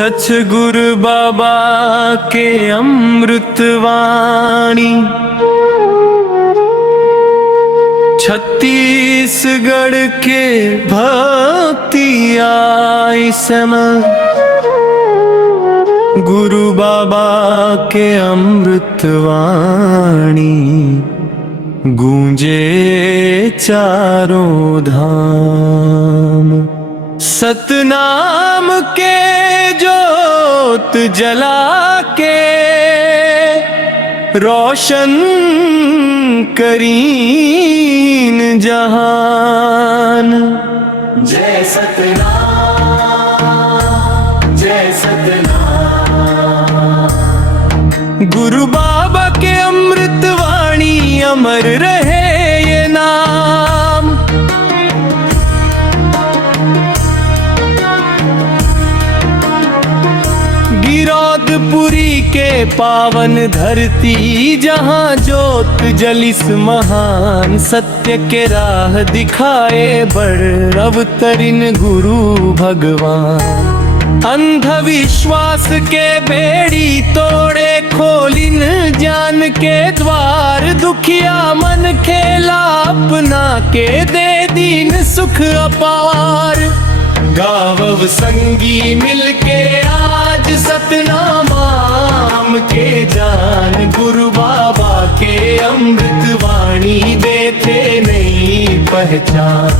सच गुरु बाबा के अमृत वाणी, छत्तीसगढ़ के भक्ति आई समय। गुरु बाबा के अमृत वाणी गूंजे चारों धाम। सतनाम के जोत जला के रोशन करीन जहान। जय सतनाम, जय सतनाम। गुरु बाबा के अमृत वाणी अमर रहे ये नाम। गिरौदपुरी के पावन धरती, जहाँ जोत जलिस महान। सत्य के राह दिखाए बड़ अवतरिन गुरु भगवान। अंधविश्वास के बेड़ी तोड़े खोलिन ज्ञान के द्वार। दुखिया मन खेला अपना के दे दीन सुख अपार। गावव संगी मिलके आज सतनाम के जान। गुरु बाबा के अमृत वाणी देते नई पहचान।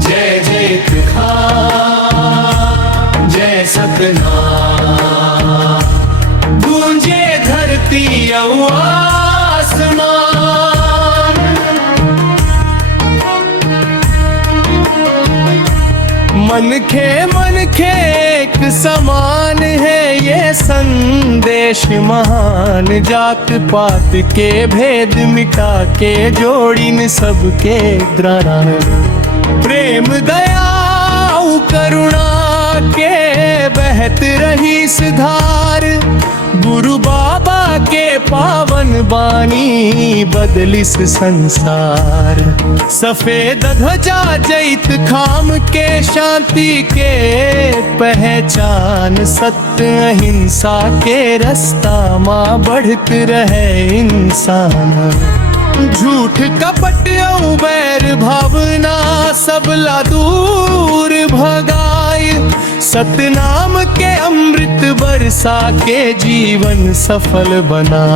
जय जय तुखार, जय सतनाम। गूंजे धरती और आसमान। मन खे एक समान है ये संदेश महान। जात पात के भेद मिटा के जोड़िन सबके द्वारा। प्रेम दया करुणा के बहत रही धार। गुरु बाबा के पावन बानी बदलिस संसार। सफेद ध्वजा जैत खाम के शांति के पहचान। सत्य अहिंसा के रास्ता माँ बढ़त रहे इंसान। झूठ कपट बैर भावना सबला दूर भगाए। सतनाम के अमृत बरसा के जीवन सफल बना।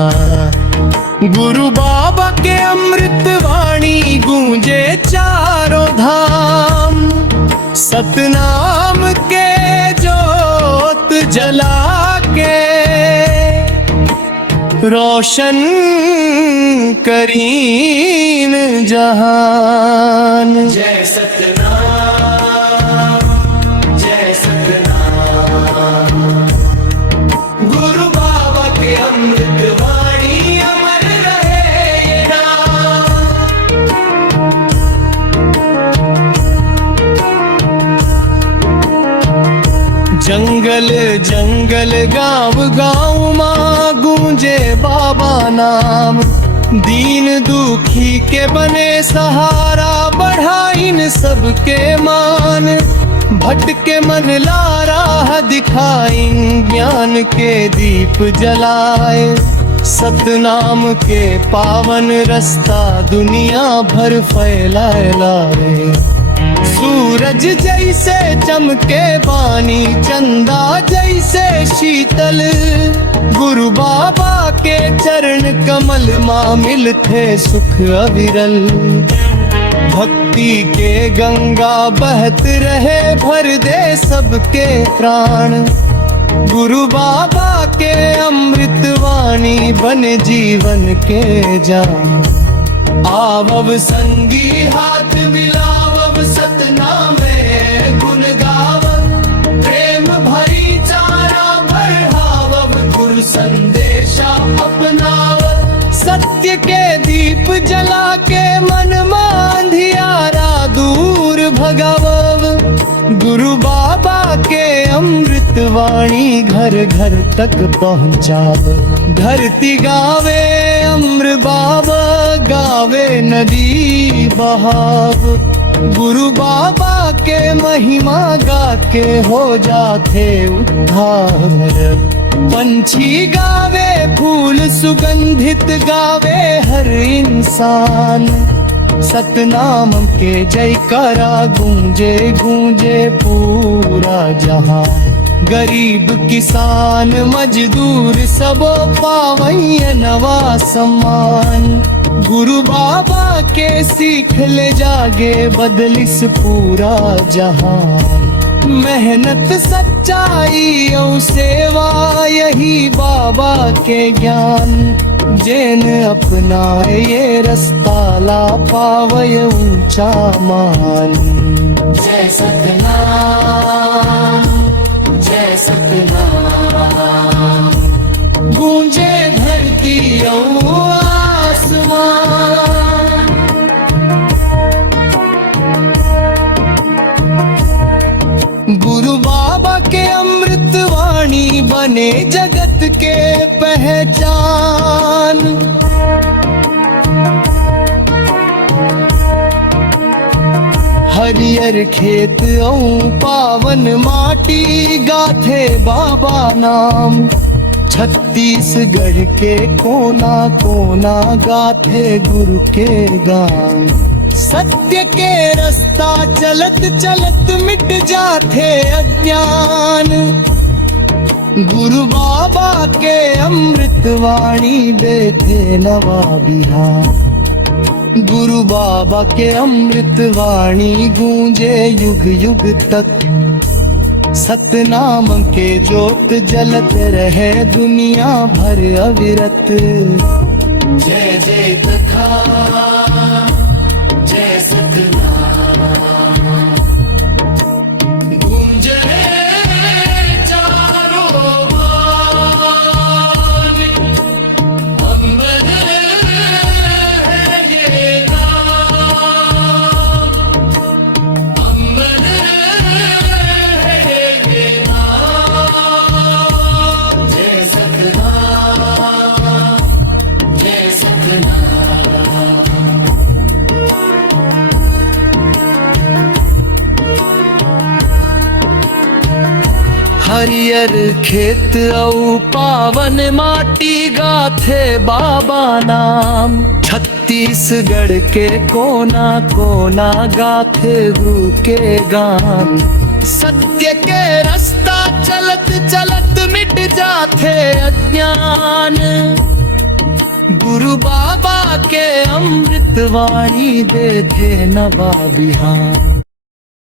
गुरु बाबा के अमृत वाणी गूंजे चारों धाम। सतनाम के जोत जला के रोशन करीन जहान। जय सतनाम, जय सतनाम। गुरु बाबा के अमृत वाणी अमर रहे ये नाम। जंगल जंगल गांव गांव माँ गूंजे बाबा नाम। दीन दुखी के बने सहारा बढ़ाइन सबके मान। भटके मन ला राह दिखाइन ज्ञान के दीप जलाए। सतनाम के पावन रास्ता दुनिया भर फैलाए लाए। सूरज जैसे चमके बानी चंदा जैसे शीतल। गुरु बाबा के चरण कमल माँ मिलते सुख अविरल। भक्ति के गंगा बहत रहे भर दे सबके प्राण। गुरु बाबा के अमृत वाणी बन जीवन के जान। आवव संगी हाथ मिलावव सतनाम में गुण गावव। प्रेम भरी चारा बढ़ावव गुरु संदेशा अपनावव। सत्य के दीप जला के मन अंधियारा दूर भगावव। गुरु बाबा के अमृत वाणी घर घर तक पहुँचाव। धरती गावे अम्र बाबा गावे नदी बहाव। गुरु बाबा के महिमा गा के हो जाते उद्धार। पंछी गावे फूल सुगंधित गावे हर इंसान। सतनाम के जयकारा गूंजे गूंजे पूरा जहां। गरीब किसान मजदूर सबो पावैया नवा सम्मान। गुरु बाबा के सीख ले जागे बदलिस पूरा जहान। मेहनत सच्चाई और सेवा यही बाबा के ज्ञान। जैन अपनाए ये रास्ता ला पावय ऊंचा मान। जय सतनाम जय सतनाम। गूंजे धरती और आसमान। गुरु बाबा के अमृत वाणी बने जगत के पहचान। हरियर खेत और पावन माटी गाथे बाबा नाम। छत्तीसगढ़ के कोना कोना गाथे गुरु के गान। सत्य के रास्ता चलत चलत मिट जाते अज्ञान। गुरु बाबा के अमृत वाणी देते नवा बिहार। गुरु बाबा के अमृत वाणी गूंजे युग युग तक। सतनाम के जोत जलत रहे दुनिया भर अविरत। जय जय कथा जय सतनाम। गूंजे चारों वन। अमर है ये नाम। अमर है ये नाम। जय सतनाम जय सतनाम। हरियर खेत औ पावन माटी गाथे बाबा नाम। छत्तीसगढ़ के कोना कोना गाथे गुरु के गान। सत्य के रास्ता चलत चलत मिट जाते अज्ञान। गुरु बाबा के अमृत वाणी देते नवा बिहार।